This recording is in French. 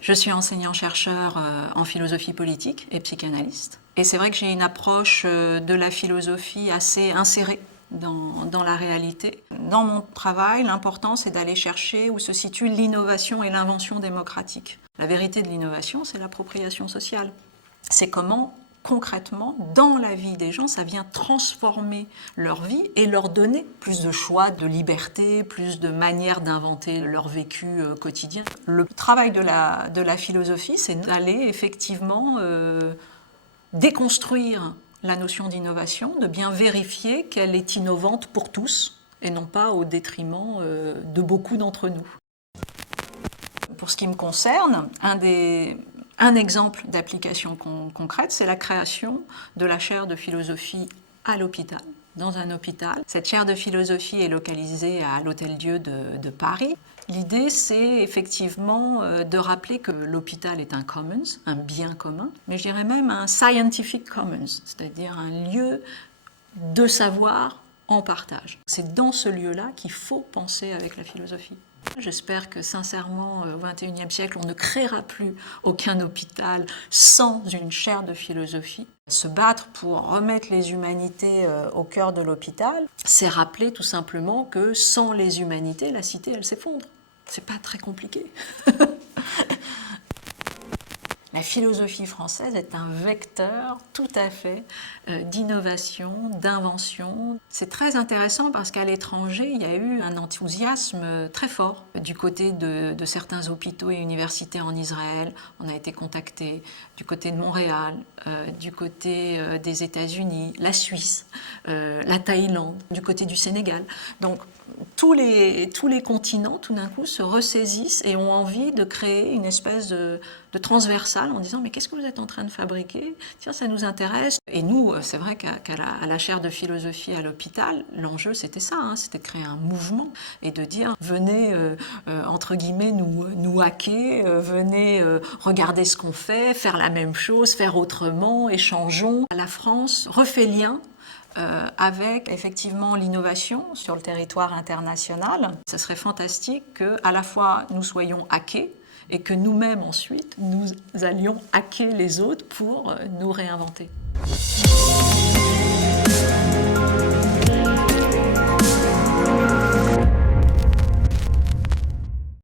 Je suis enseignant-chercheur en philosophie politique et psychanalyste. Et c'est vrai que j'ai une approche de la philosophie assez insérée dans la réalité. Dans mon travail, l'important c'est d'aller chercher où se situe l'innovation et l'invention démocratique. La vérité de l'innovation, c'est l'appropriation sociale. C'est comment, concrètement, dans la vie des gens, ça vient transformer leur vie et leur donner plus de choix, de liberté, plus de manières d'inventer leur vécu quotidien. Le travail de la philosophie, c'est d'aller effectivement déconstruire la notion d'innovation, de bien vérifier qu'elle est innovante pour tous et non pas au détriment de beaucoup d'entre nous. Pour ce qui me concerne, un exemple d'application concrète, c'est la création de la chaire de philosophie à l'hôpital, dans un hôpital. Cette chaire de philosophie est localisée à l'Hôtel-Dieu de Paris. L'idée, c'est effectivement de rappeler que l'hôpital est un commons, un bien commun, mais je dirais même un scientific commons, c'est-à-dire un lieu de savoir en partage. C'est dans ce lieu-là qu'il faut penser avec la philosophie. J'espère que sincèrement, au XXIe siècle, on ne créera plus aucun hôpital sans une chaire de philosophie. Se battre pour remettre les humanités au cœur de l'hôpital, c'est rappeler tout simplement que sans les humanités, la cité, elle s'effondre. C'est pas très compliqué. La philosophie française est un vecteur tout à fait d'innovation, d'invention. C'est très intéressant parce qu'à l'étranger, il y a eu un enthousiasme très fort du côté de certains hôpitaux et universités en Israël. On a été contacté du côté de Montréal, du côté des États-Unis, la Suisse, la Thaïlande, du côté du Sénégal. Donc tous les continents, tout d'un coup, se ressaisissent et ont envie de créer une espèce de transversale en disant « mais qu'est-ce que vous êtes en train de fabriquer ? Tiens, ça nous intéresse ». Et nous, c'est vrai qu'à la chaire de philosophie à l'hôpital, l'enjeu c'était ça, hein, c'était de créer un mouvement et de dire « venez, entre guillemets, nous hacker, venez regarder ce qu'on fait, faire la même chose, faire autrement, échangeons ». La France refait lien avec effectivement l'innovation sur le territoire international. Ce serait fantastique qu'à la fois nous soyons hackés et que nous-mêmes ensuite nous allions hacker les autres pour nous réinventer.